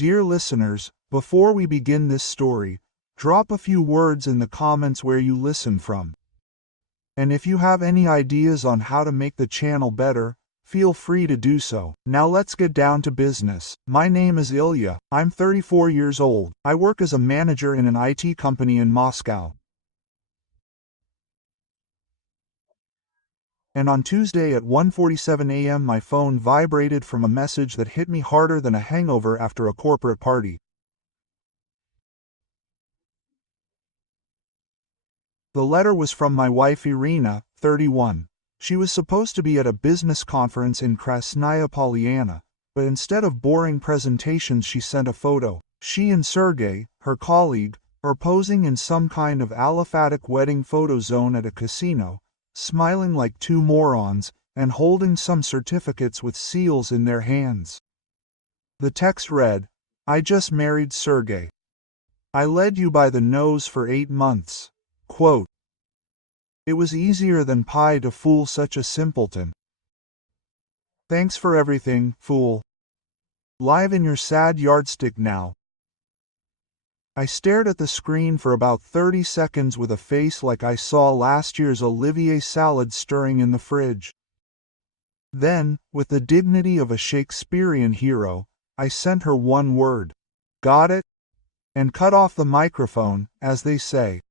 Dear listeners, before we begin this story, drop a few words in the comments where you listen from. And if you have any ideas on how to make the channel better, feel free to do so. Now let's get down to business. My name is Ilya. I'm 34 years old. I work as a manager in an IT company in Moscow. And on Tuesday at 1:47 a.m. my phone vibrated from a message that hit me harder than a hangover after a corporate party. The letter was from my wife Irina, 31. She was supposed to be at a business conference in Krasnaya Polyana, but instead of boring presentations she sent a photo. She and Sergey, her colleague, are posing in some kind of aliphatic wedding photo zone at a casino, smiling like two morons, and holding some certificates with seals in their hands. The text read, "I just married Sergey. I led you by the nose for 8 months." Quote, "It was easier than pie to fool such a simpleton. Thanks for everything, fool. Live in your sad yardstick now." I stared at the screen for about 30 seconds with a face like I saw last year's Olivier salad stirring in the fridge. Then, with the dignity of a Shakespearean hero, I sent her one word. "Got it?" And cut off the microphone, as they say.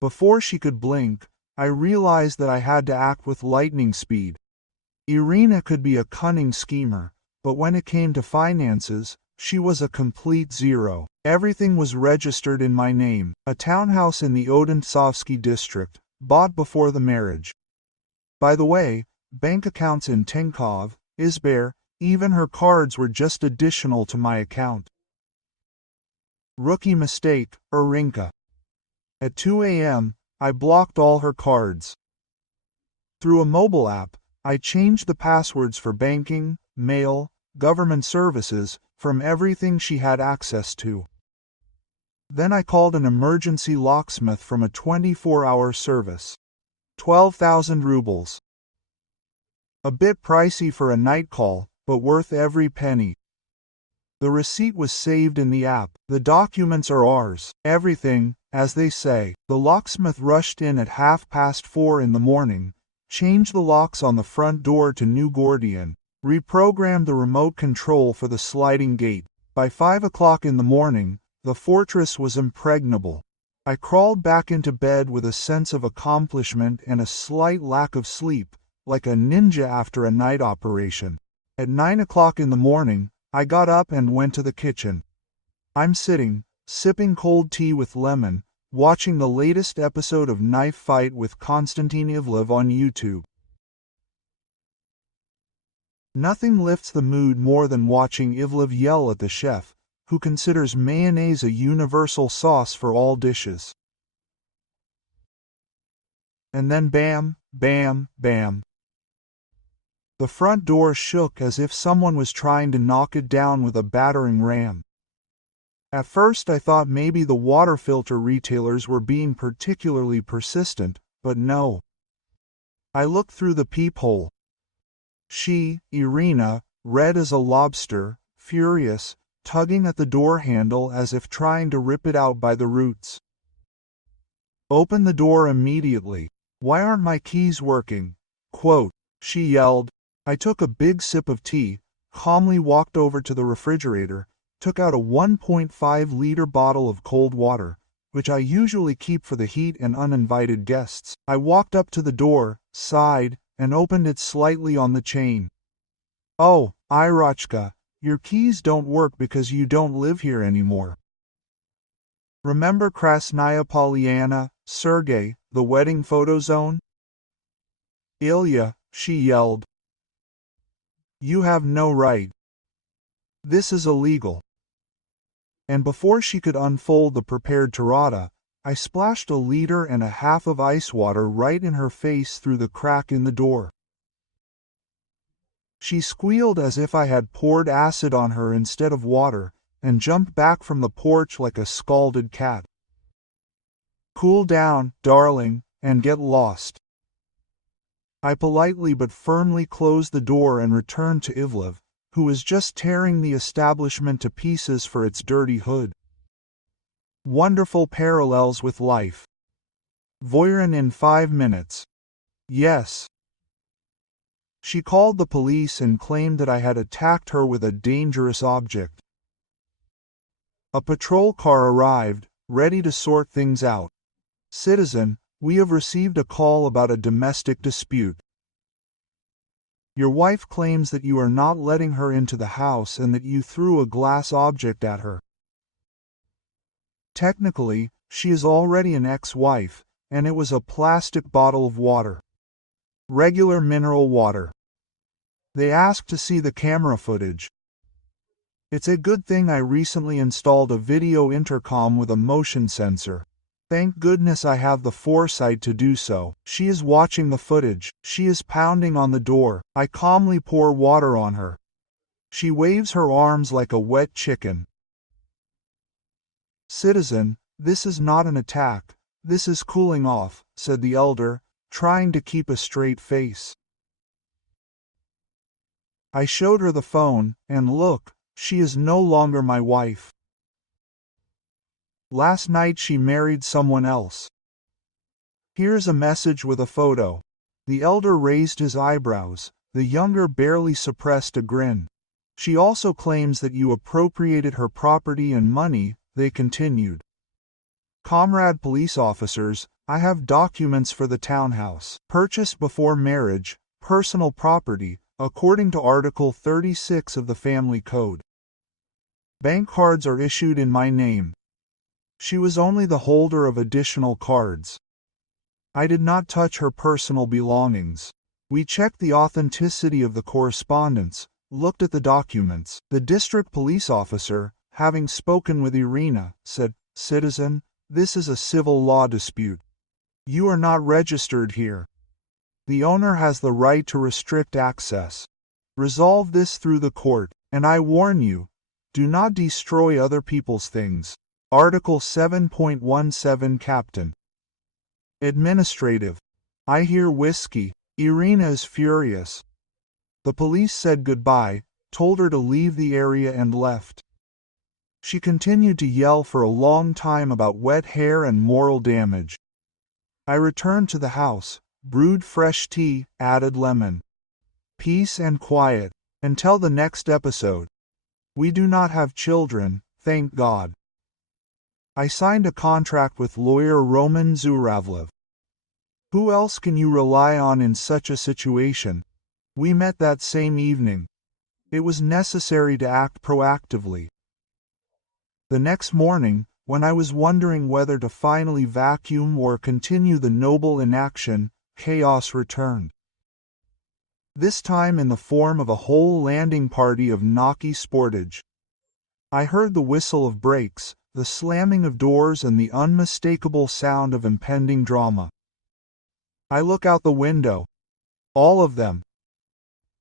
Before she could blink, I realized that I had to act with lightning speed. Irina could be a cunning schemer, but when it came to finances, she was a complete zero. Everything was registered in my name, a townhouse in the Odintsovsky district, bought before the marriage. By the way, bank accounts in Tenkov, Izber, even her cards were just additional to my account. Rookie mistake, Irinka. At 2 a.m., I blocked all her cards. Through a mobile app, I changed the passwords for banking, mail, government services, from everything she had access to. Then I called an emergency locksmith from a 24-hour service. 12,000 rubles. A bit pricey for a night call, but worth every penny. The receipt was saved in the app. The documents are ours. Everything, as they say. The locksmith rushed in at 4:30 in the morning, changed the locks on the front door to New Gordian, reprogrammed the remote control for the sliding gate. By 5 o'clock in the morning, the fortress was impregnable. I crawled back into bed with a sense of accomplishment and a slight lack of sleep, like a ninja after a night operation. At 9 o'clock in the morning, I got up and went to the kitchen. I'm sitting, sipping cold tea with lemon, watching the latest episode of Knife Fight with Konstantin Ivlev on YouTube. Nothing lifts the mood more than watching Ivlev yell at the chef, who considers mayonnaise a universal sauce for all dishes. And then bam, bam, bam. The front door shook as if someone was trying to knock it down with a battering ram. At first I thought maybe the water filter retailers were being particularly persistent, but no. I looked through the peephole. She, Irina, red as a lobster, furious, tugging at the door handle as if trying to rip it out by the roots. "Open the door immediately. Why aren't my keys working?" Quote, she yelled. I took a big sip of tea, calmly walked over to the refrigerator, took out a 1.5-liter bottle of cold water, which I usually keep for the heat and uninvited guests. I walked up to the door, sighed, and opened it slightly on the chain. "Oh, Irochka, your keys don't work because you don't live here anymore. Remember Krasnaya Polyana, Sergey, the wedding photo zone?" "Ilya," she yelled. "You have no right. This is illegal." And before she could unfold the prepared tirada, I splashed 1.5 liters of ice water right in her face through the crack in the door. She squealed as if I had poured acid on her instead of water, and jumped back from the porch like a scalded cat. "Cool down, darling, and get lost." I politely but firmly closed the door and returned to Ivlev, who is just tearing the establishment to pieces for its dirty hood. Wonderful parallels with life. Voyeurin in 5 minutes. Yes. She called the police and claimed that I had attacked her with a dangerous object. A patrol car arrived, ready to sort things out. Citizen, we have received a call about a domestic dispute. Your wife claims that you are not letting her into the house and that you threw a glass object at her. Technically, she is already an ex-wife, and it was a plastic bottle of water. Regular mineral water. They asked to see the camera footage. It's a good thing I recently installed a video intercom with a motion sensor. Thank goodness I have the foresight to do so. She is watching the footage. She is pounding on the door. I calmly pour water on her. She waves her arms like a wet chicken. Citizen, this is not an attack. This is cooling off, said the elder, trying to keep a straight face. I showed her the phone, and look, she is no longer my wife. Last night she married someone else. Here's a message with a photo. The elder raised his eyebrows. The younger barely suppressed a grin. She also claims that you appropriated her property and money, they continued. Comrade police officers, I have documents for the townhouse. Purchased before marriage, personal property, according to Article 36 of the Family Code. Bank cards are issued in my name. She was only the holder of additional cards. I did not touch her personal belongings. We checked the authenticity of the correspondence, looked at the documents. The district police officer, having spoken with Irina, said, Citizen, this is a civil law dispute. You are not registered here. The owner has the right to restrict access. Resolve this through the court, and I warn you, do not destroy other people's things. Article 7.17 Captain. Administrative. I hear whiskey. Irina is furious. The police said goodbye, told her to leave the area and left. She continued to yell for a long time about wet hair and moral damage. I returned to the house, brewed fresh tea, added lemon. Peace and quiet, until the next episode. We do not have children, thank God. I signed a contract with lawyer Roman Zuravlev. Who else can you rely on in such a situation? We met that same evening. It was necessary to act proactively. The next morning, when I was wondering whether to finally vacuum or continue the noble inaction, chaos returned. This time in the form of a whole landing party of naughty sportage. I heard the whistle of brakes, the slamming of doors and the unmistakable sound of impending drama. I look out the window. All of them.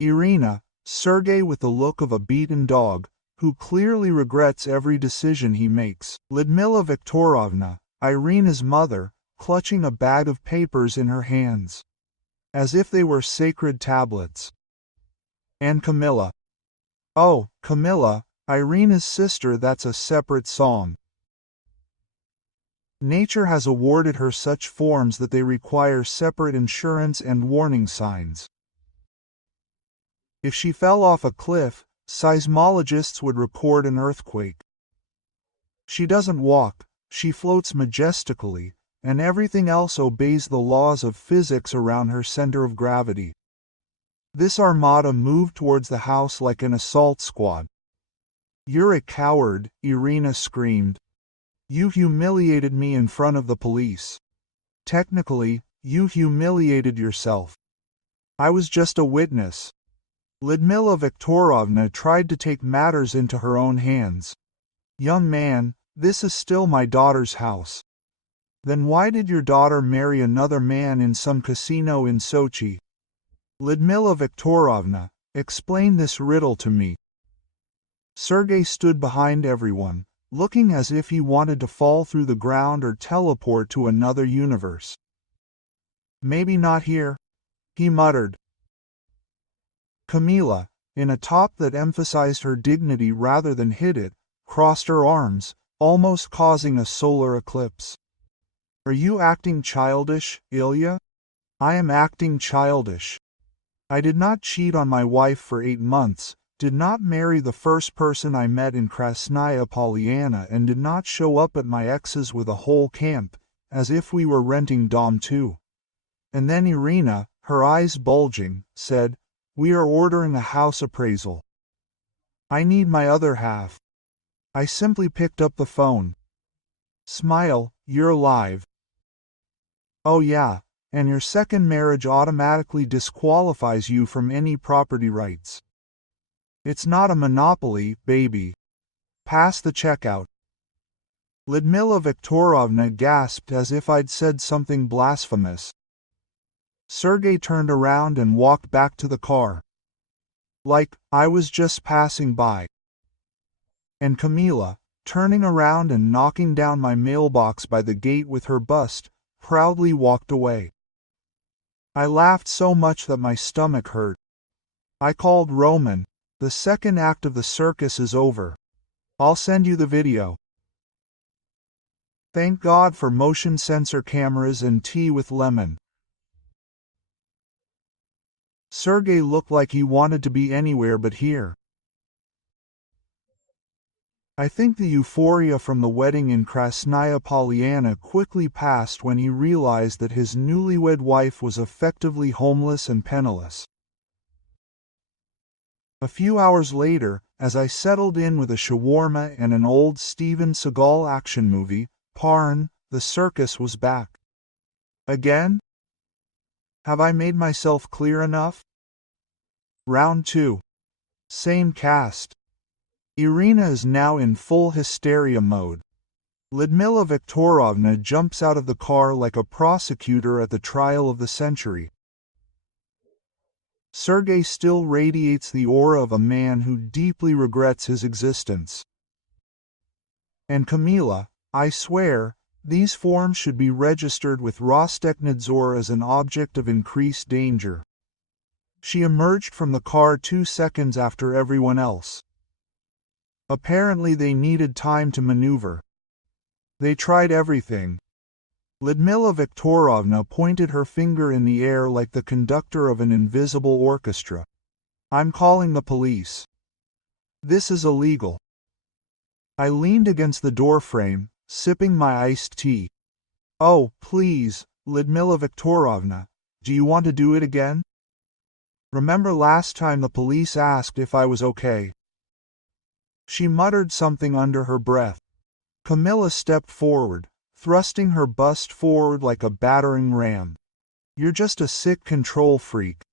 Irina, Sergei with the look of a beaten dog, who clearly regrets every decision he makes. Lyudmila Viktorovna, Irina's mother, clutching a bag of papers in her hands, as if they were sacred tablets. And Camilla. Oh, Camilla, Irina's sister, that's a separate song. Nature has awarded her such forms that they require separate insurance and warning signs. If she fell off a cliff, seismologists would record an earthquake. She doesn't walk, she floats majestically, and everything else obeys the laws of physics around her center of gravity. This armada moved towards the house like an assault squad. You're a coward, Irina screamed. You humiliated me in front of the police. Technically, you humiliated yourself. I was just a witness. Lyudmila Viktorovna tried to take matters into her own hands. Young man, this is still my daughter's house. Then why did your daughter marry another man in some casino in Sochi? Lyudmila Viktorovna, explain this riddle to me. Sergei stood behind everyone, looking as if he wanted to fall through the ground or teleport to another universe. Maybe not here, he muttered. Camila, in a top that emphasized her dignity rather than hid it, crossed her arms, almost causing a solar eclipse. "Are you acting childish, Ilya?" "I am acting childish. I did not cheat on my wife for 8 months, did not marry the first person I met in Krasnaya Polyana, and did not show up at my ex's with a whole camp, as if we were renting Dom 2. And then Irina, her eyes bulging, said, 'We are ordering a house appraisal. I need my other half.' I simply picked up the phone. Smile, you're alive. Oh yeah, and your second marriage automatically disqualifies you from any property rights. It's not a monopoly, baby. Pass the checkout." Lyudmila Viktorovna gasped as if I'd said something blasphemous. Sergei turned around and walked back to the car. Like, I was just passing by. And Camila, turning around and knocking down my mailbox by the gate with her bust, proudly walked away. I laughed so much that my stomach hurt. I called Roman. "The second act of the circus is over. I'll send you the video." Thank God for motion sensor cameras and tea with lemon. Sergei looked like he wanted to be anywhere but here. I think the euphoria from the wedding in Krasnaya Polyana quickly passed when he realized that his newlywed wife was effectively homeless and penniless. A few hours later, as I settled in with a shawarma and an old Steven Seagal action movie, Parn, the circus was back. Again? Have I made myself clear enough? Round 2. Same cast. Irina is now in full hysteria mode. Lyudmila Viktorovna jumps out of the car like a prosecutor at the trial of the century. Sergei still radiates the aura of a man who deeply regrets his existence. And Camila, I swear, these forms should be registered with Rostekhnadzor as an object of increased danger. She emerged from the car 2 seconds after everyone else. Apparently they needed time to maneuver. They tried everything. Lyudmila Viktorovna pointed her finger in the air like the conductor of an invisible orchestra. "I'm calling the police. This is illegal." I leaned against the doorframe, sipping my iced tea. "Oh, please, Lyudmila Viktorovna, do you want to do it again? Remember last time the police asked if I was okay?" She muttered something under her breath. Camilla stepped forward, thrusting her bust forward like a battering ram. "You're just a sick control freak."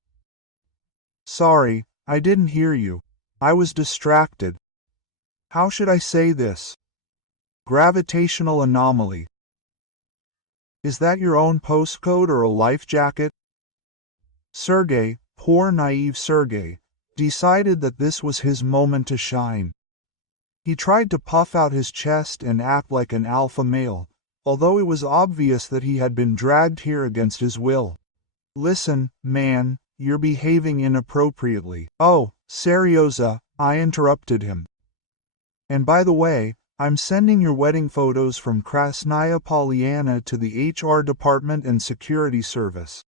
"Sorry, I didn't hear you. I was distracted. How should I say this? Gravitational anomaly. Is that your own postcode or a life jacket?" Sergei, poor naive Sergei, decided that this was his moment to shine. He tried to puff out his chest and act like an alpha male, although it was obvious that he had been dragged here against his will. "Listen, man, you're behaving inappropriately." "Oh, Seryoza," I interrupted him. "And by the way, I'm sending your wedding photos from Krasnaya Polyana to the HR department and security service.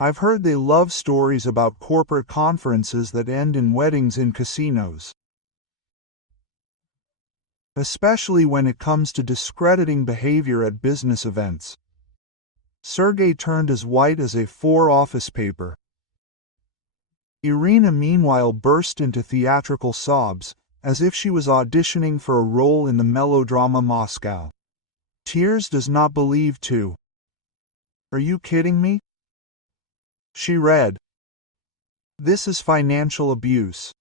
I've heard they love stories about corporate conferences that end in weddings in casinos. Especially when it comes to discrediting behavior at business events." Sergei turned as white as A4 office paper. Irina meanwhile burst into theatrical sobs, as if she was auditioning for a role in the melodrama Moscow. Tears does not believe too. "Are you kidding me?" She read. "This is financial abuse."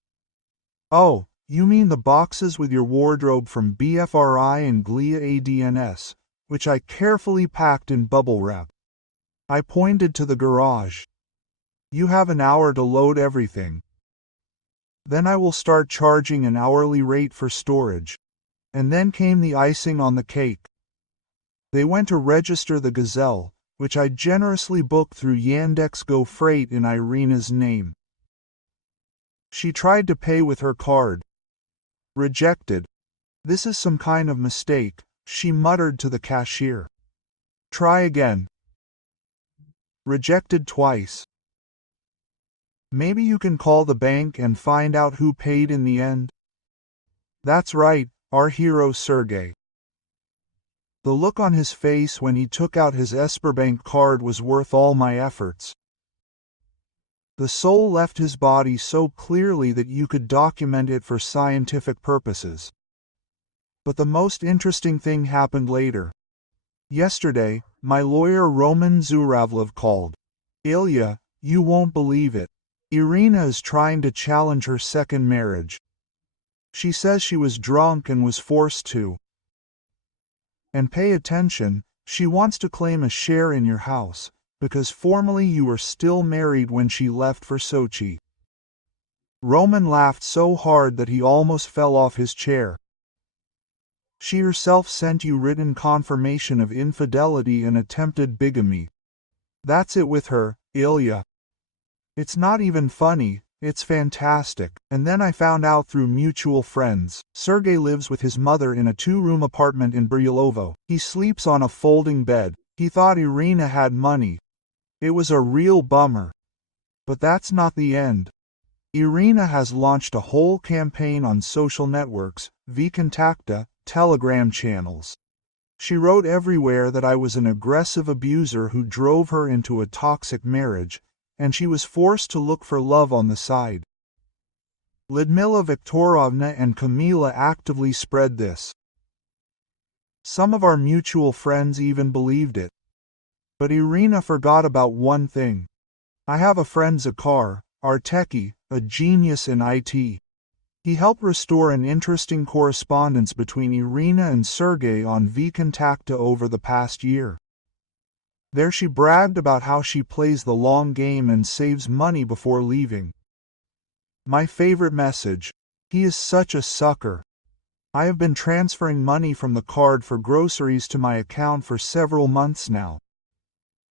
"Oh, you mean the boxes with your wardrobe from BFRI and Glia ADNS, which I carefully packed in bubble wrap." I pointed to the garage. "You have an hour to load everything. Then I will start charging an hourly rate for storage." And then came the icing on the cake. They went to register the Gazelle, which I generously booked through Yandex Go Freight in Irina's name. She tried to pay with her card. Rejected. This is some kind of mistake, she muttered to the cashier. Try again. Rejected twice. Maybe you can call the bank and find out who paid in the end? That's right, our hero Sergey. The look on his face when he took out his Sberbank card was worth all my efforts. The soul left his body so clearly that you could document it for scientific purposes. But the most interesting thing happened later. Yesterday, my lawyer Roman Zuravlev called. Ilya, you won't believe it. Irina is trying to challenge her second marriage. She says she was drunk and was forced to. And pay attention, she wants to claim a share in your house, because formally you were still married when she left for Sochi. Roman laughed so hard that he almost fell off his chair. She herself sent you written confirmation of infidelity and attempted bigamy. That's it with her, Ilya. It's not even funny, it's fantastic. And then I found out through mutual friends. Sergey lives with his mother in a 2-room apartment in Bryalovo. He sleeps on a folding bed. He thought Irina had money. It was a real bummer. But that's not the end. Irina has launched a whole campaign on social networks, vKontakte, Telegram channels. She wrote everywhere that I was an aggressive abuser who drove her into a toxic marriage, and she was forced to look for love on the side. Lyudmila Viktorovna and Kamila actively spread this. Some of our mutual friends even believed it. But Irina forgot about one thing. I have a friend Zakar, our techie, a genius in IT. He helped restore an interesting correspondence between Irina and Sergey on vKontakte over the past year. There she bragged about how she plays the long game and saves money before leaving. My favorite message: he is such a sucker. I have been transferring money from the card for groceries to my account for several months now.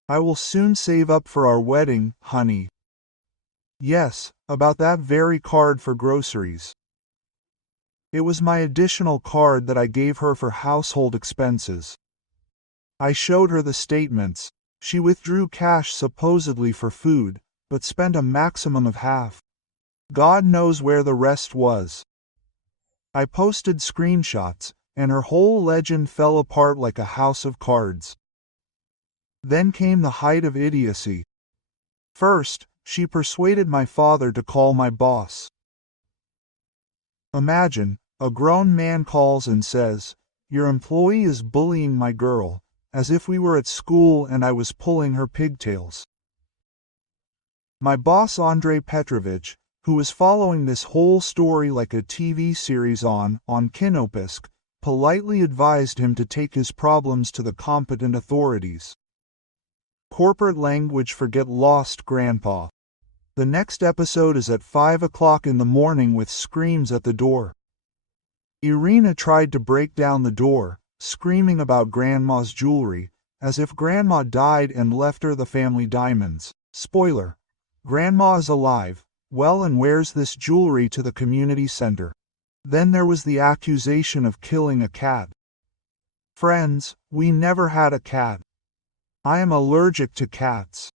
I will soon save up for our wedding, honey. Yes, about that very card for groceries. It was my additional card that I gave her for household expenses. I showed her the statements. She withdrew cash supposedly for food, but spent a maximum of half. God knows where the rest was. I posted screenshots, and her whole legend fell apart like a house of cards. Then came the height of idiocy. First, she persuaded my father to call my boss. Imagine, a grown man calls and says, "Your employee is bullying my girl," as if we were at school and I was pulling her pigtails. My boss Andrei Petrovich, who was following this whole story like a TV series on Kinopisk, politely advised him to take his problems to the competent authorities. Corporate language for get lost, Grandpa. The next episode is at 5 o'clock in the morning with screams at the door. Irina tried to break down the door, screaming about Grandma's jewelry, as if Grandma died and left her the family diamonds. Spoiler: Grandma is alive, well, and wears this jewelry to the community center. Then there was the accusation of killing a cat. Friends, we never had a cat. I am allergic to cats.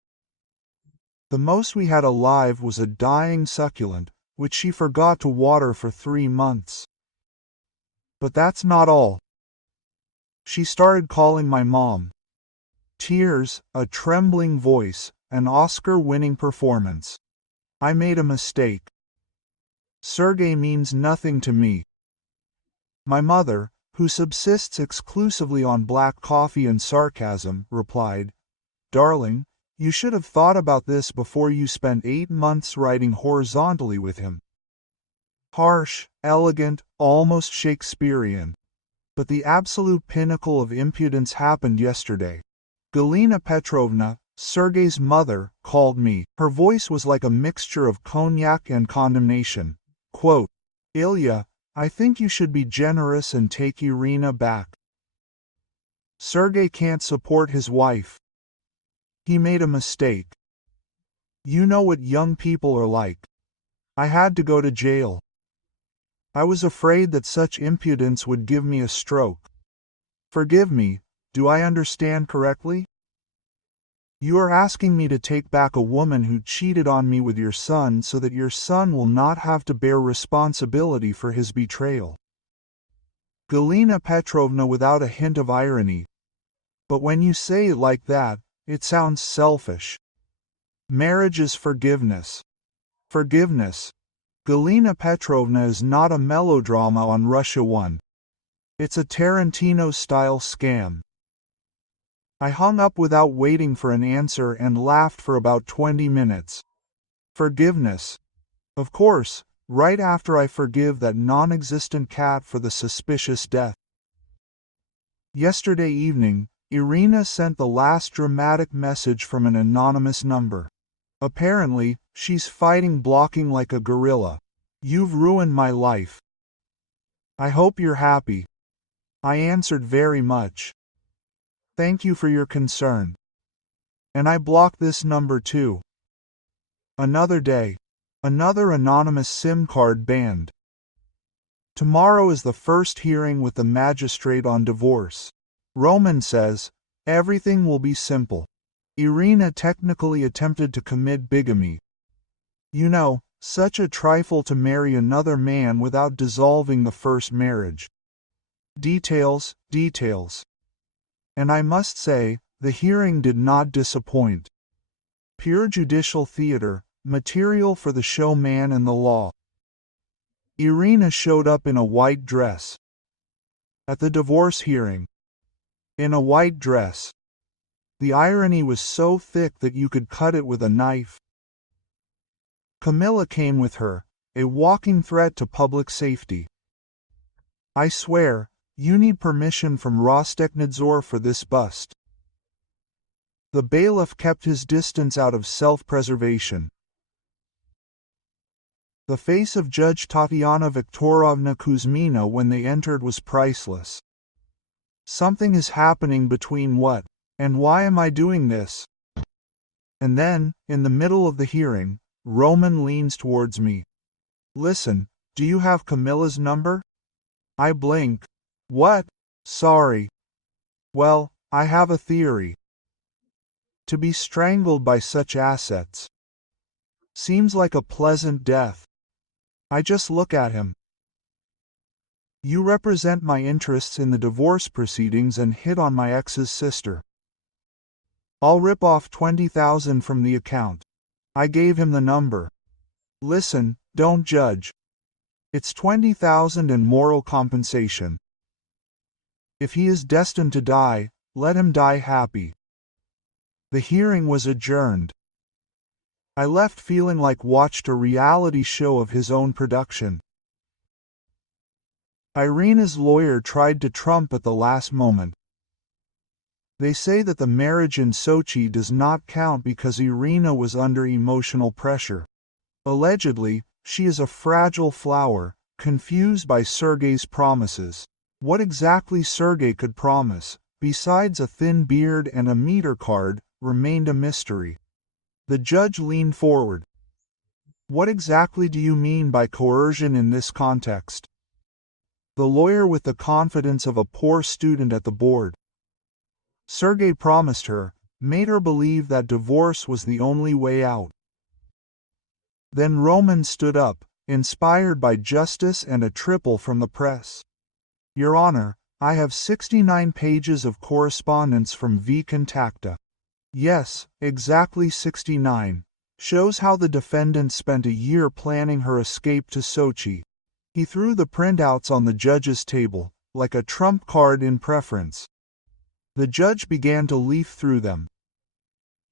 The most we had alive was a dying succulent, which she forgot to water for 3 months. But that's not all. She started calling my mom. Tears, a trembling voice, an Oscar-winning performance. I made a mistake. Sergey means nothing to me. My mother, who subsists exclusively on black coffee and sarcasm, replied, "Darling, you should have thought about this before you spent 8 months writing horizontally with him." Harsh, elegant, almost Shakespearean. But the absolute pinnacle of impudence happened yesterday. Galina Petrovna, Sergey's mother, called me. Her voice was like a mixture of cognac and condemnation. Quote, "Ilya, I think you should be generous and take Irina back. Sergey can't support his wife. He made a mistake. You know what young people are like. I had to go to jail. I was afraid that such impudence would give me a stroke. Forgive me, do I understand correctly? You are asking me to take back a woman who cheated on me with your son so that your son will not have to bear responsibility for his betrayal. Galina Petrovna without a hint of irony. But when you say it like that, it sounds selfish. Marriage is forgiveness. Forgiveness. Galina Petrovna is not a melodrama on Russia 1. It's a Tarantino-style scam. I hung up without waiting for an answer and laughed for about 20 minutes. Forgiveness. Of course, right after I forgive that non-existent cat for the suspicious death. Yesterday evening, Irina sent the last dramatic message from an anonymous number. Apparently, she's fighting blocking like a gorilla. You've ruined my life. I hope you're happy. I answered very much. Thank you for your concern. And I blocked this number too. Another day. Another anonymous SIM card banned. Tomorrow is the first hearing with the magistrate on divorce. Roman says, everything will be simple. Irina technically attempted to commit bigamy. You know, such a trifle to marry another man without dissolving the first marriage. Details, details. And I must say, the hearing did not disappoint. Pure judicial theater, material for the showman and the law. Irina showed up in a white dress. At the divorce hearing. In a white dress. The irony was so thick that you could cut it with a knife. Camilla came with her, a walking threat to public safety. I swear, you need permission from Rosteknadzor for this bust. The bailiff kept his distance out of self-preservation. The face of Judge Tatiana Viktorovna Kuzmina when they entered was priceless. Something is happening between what, and why am I doing this? And then, in the middle of the hearing, Roman leans towards me. Listen, do you have Camilla's number? I blink. What? Sorry. Well, I have a theory. To be strangled by such assets. Seems like a pleasant death. I just look at him. You represent my interests in the divorce proceedings and hit on my ex's sister. I'll rip off 20,000 from the account. I gave him the number. Listen, don't judge. It's 20,000 and moral compensation. If he is destined to die, let him die happy. The hearing was adjourned. I left feeling like watched a reality show of his own production. Irina's lawyer tried to trump at the last moment. They say that the marriage in Sochi does not count because Irina was under emotional pressure. Allegedly, she is a fragile flower, confused by Sergei's promises. What exactly Sergei could promise, besides a thin beard and a meter card, remained a mystery. The judge leaned forward. What exactly do you mean by coercion in this context? The lawyer with the confidence of a poor student at the board. Sergei promised her, made her believe that divorce was the only way out. Then Roman stood up, inspired by justice and a triple from the press. Your Honor, I have 69 pages of correspondence from V. Contacta. Yes, exactly 69. Shows how the defendant spent a year planning her escape to Sochi. He threw the printouts on the judge's table, like a trump card in preference. The judge began to leaf through them.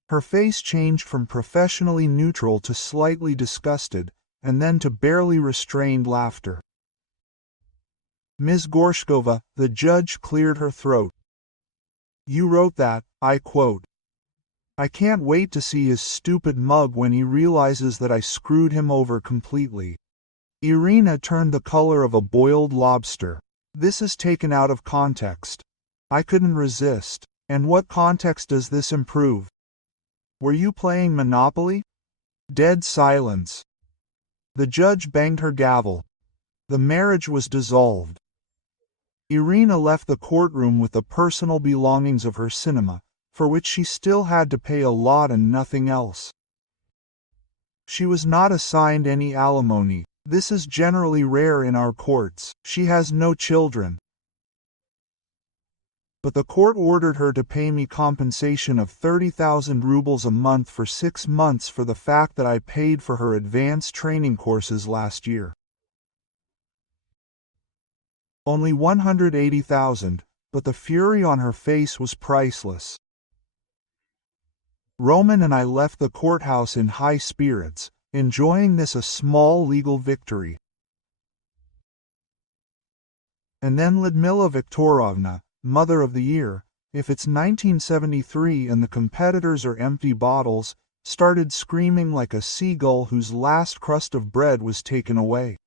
Her face changed from professionally neutral to slightly disgusted, and then to barely restrained laughter. Ms. Gorshkova, the judge cleared her throat. You wrote that, I quote. I can't wait to see his stupid mug when he realizes that I screwed him over completely. Irina turned the color of a boiled lobster. This is taken out of context. I couldn't resist. And what context does this improve? Were you playing Monopoly? Dead silence. The judge banged her gavel. The marriage was dissolved. Irina left the courtroom with the personal belongings of her cinema, for which she still had to pay a lot and nothing else. She was not assigned any alimony. This is generally rare in our courts. She has no children. But the court ordered her to pay me compensation of 30,000 rubles a month for 6 months for the fact that I paid for her advanced training courses last year. Only 180,000, but the fury on her face was priceless. Roman and I left the courthouse in high spirits, enjoying this a small legal victory. And then Lyudmila Viktorovna, Mother of the Year, if it's 1973 and the competitors are empty bottles, started screaming like a seagull whose last crust of bread was taken away.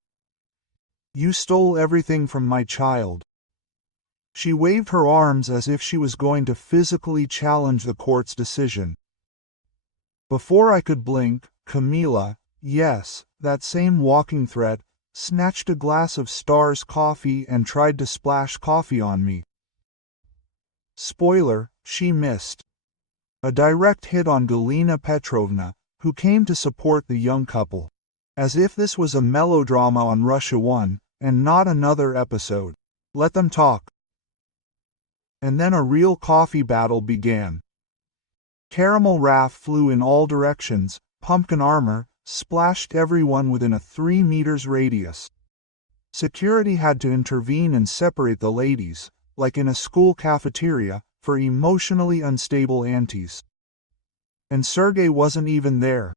"You stole everything from my child." She waved her arms as if she was going to physically challenge the court's decision. Before I could blink, Camila, yes, that same walking threat, snatched a glass of Star's coffee and tried to splash coffee on me. Spoiler, she missed. A direct hit on Galina Petrovna, who came to support the young couple. As if this was a melodrama on Russia 1, and not another episode. Let them talk. And then a real coffee battle began. Caramel wrath flew in all directions, pumpkin armor splashed everyone within a 3 meters radius. Security had to intervene and separate the ladies, like in a school cafeteria, for emotionally unstable aunties. And Sergei wasn't even there.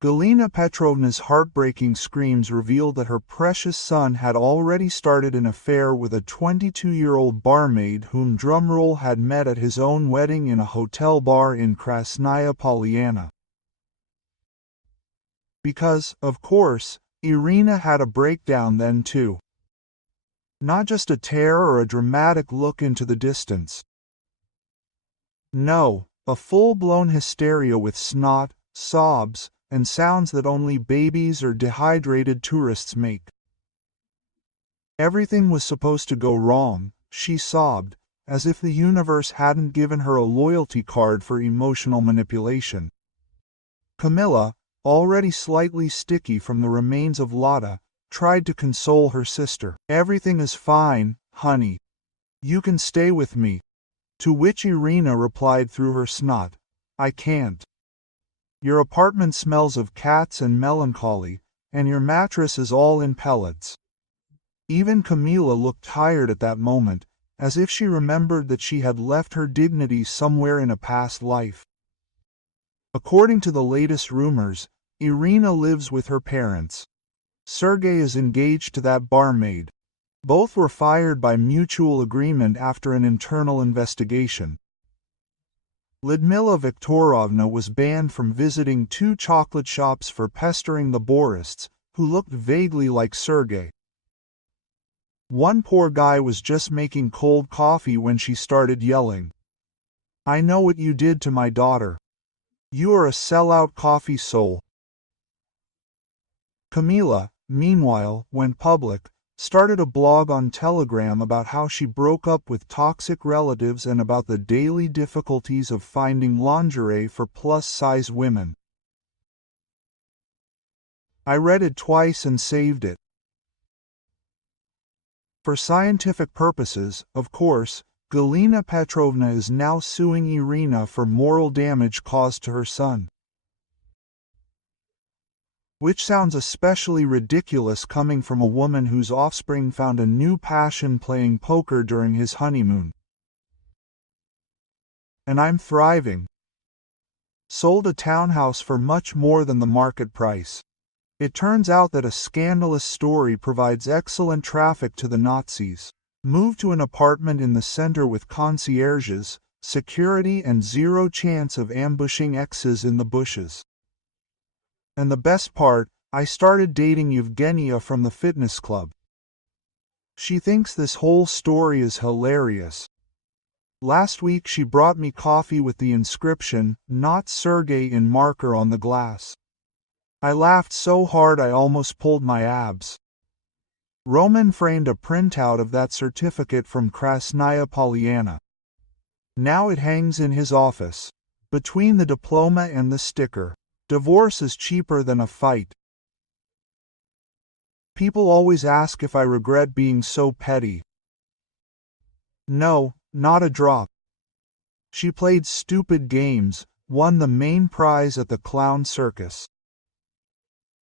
Galina Petrovna's heartbreaking screams revealed that her precious son had already started an affair with a 22-year-old barmaid whom drumroll had met at his own wedding in a hotel bar in Krasnaya Polyana. Because, of course, Irina had a breakdown then too. Not just a tear or a dramatic look into the distance. No, a full-blown hysteria with snot, sobs, and sounds that only babies or dehydrated tourists make. Everything was supposed to go wrong, she sobbed, as if the universe hadn't given her a loyalty card for emotional manipulation. Camilla, already slightly sticky from the remains of Lada, tried to console her sister. "Everything is fine, honey. You can stay with me." To which Irina replied through her snot, "I can't. Your apartment smells of cats and melancholy, and your mattress is all in pellets." Even Camila looked tired at that moment, as if she remembered that she had left her dignity somewhere in a past life. According to the latest rumors, Irina lives with her parents. Sergei is engaged to that barmaid. Both were fired by mutual agreement after an internal investigation. Lyudmila Viktorovna was banned from visiting 2 chocolate shops for pestering the borists, who looked vaguely like Sergei. One poor guy was just making cold coffee when she started yelling, "I know what you did to my daughter. You are a sellout coffee soul." Camila, meanwhile, went public, started a blog on Telegram about how she broke up with toxic relatives and about the daily difficulties of finding lingerie for plus-size women. I read it twice and saved it. For scientific purposes, of course, Galina Petrovna is now suing Irina for moral damage caused to her son. Which sounds especially ridiculous coming from a woman whose offspring found a new passion playing poker during his honeymoon. And I'm thriving. Sold a townhouse for much more than the market price. It turns out that a scandalous story provides excellent traffic to the Nazis. Moved to an apartment in the center with concierges, security and zero chance of ambushing exes in the bushes. And the best part, I started dating Evgenia from the fitness club. She thinks this whole story is hilarious. Last week she brought me coffee with the inscription, "Not Sergei" in marker on the glass. I laughed so hard I almost pulled my abs. Roman framed a printout of that certificate from Krasnaya Polyana. Now it hangs in his office. Between the diploma and the sticker. Divorce is cheaper than a fight. People always ask if I regret being so petty. No, not a drop. She played stupid games, won the main prize at the clown circus.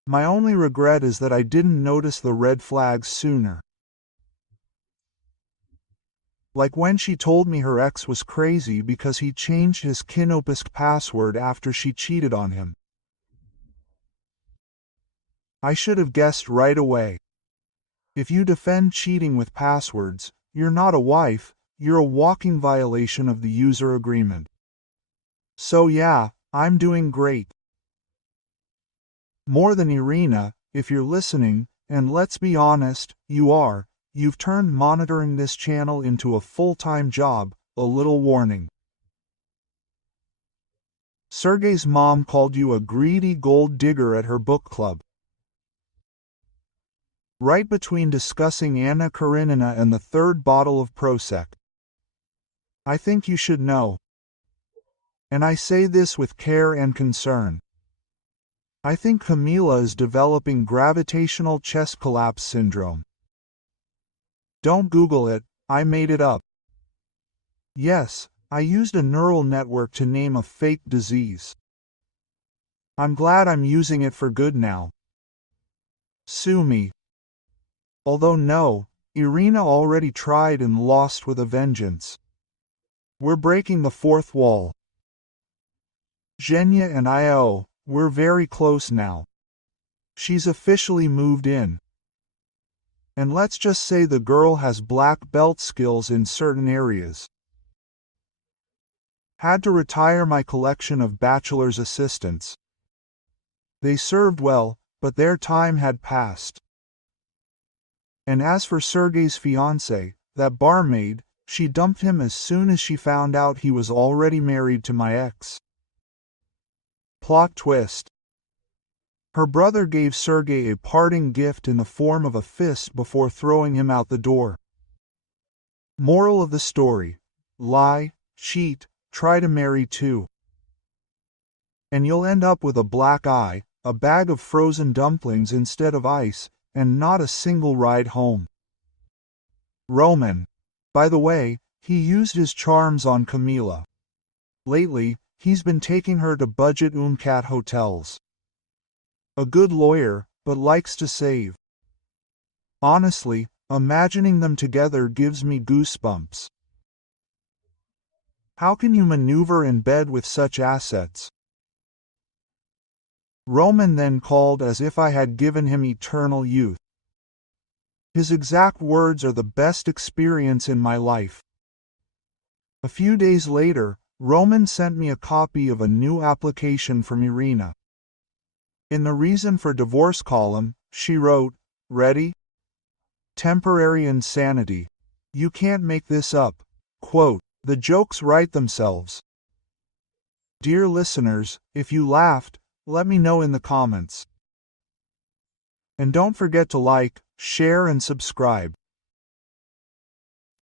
My only regret is that I didn't notice the red flags sooner. Like when she told me her ex was crazy because he changed his Kinopisk password after she cheated on him. I should have guessed right away. If you defend cheating with passwords, you're not a wife, you're a walking violation of the user agreement. So yeah, I'm doing great. More than Irina, if you're listening, and let's be honest, you are, you've turned monitoring this channel into a full-time job, a little warning. Sergey's mom called you a greedy gold digger at her book club. Right between discussing Anna Karenina and the third bottle of Prozac. I think you should know. And I say this with care and concern. I think Camila is developing gravitational chest collapse syndrome. Don't Google it, I made it up. Yes, I used a neural network to name a fake disease. I'm glad I'm using it for good now. Sue me. Although no, Irina already tried and lost with a vengeance. We're breaking the fourth wall. Zhenya and we're very close now. She's officially moved in. And let's just say the girl has black belt skills in certain areas. Had to retire my collection of bachelor's assistants. They served well, but their time had passed. And as for Sergey's fiancée, that barmaid, she dumped him as soon as she found out he was already married to my ex. Plot twist. Her brother gave Sergey a parting gift in the form of a fist before throwing him out the door. Moral of the story: lie, cheat, try to marry too. And you'll end up with a black eye, a bag of frozen dumplings instead of ice, and not a single ride home. Roman. By the way, he used his charms on Camila. Lately, he's been taking her to budget UNCAT hotels. A good lawyer, but likes to save. Honestly, imagining them together gives me goosebumps. How can you maneuver in bed with such assets? Roman then called as if I had given him eternal youth. His exact words are the best experience in my life. A few days later, Roman sent me a copy of a new application from Irina. In the reason for divorce column, she wrote, "Ready? Temporary insanity. You can't make this up." Quote, "The jokes write themselves." Dear listeners, if you laughed, let me know in the comments. And don't forget to like, share and subscribe.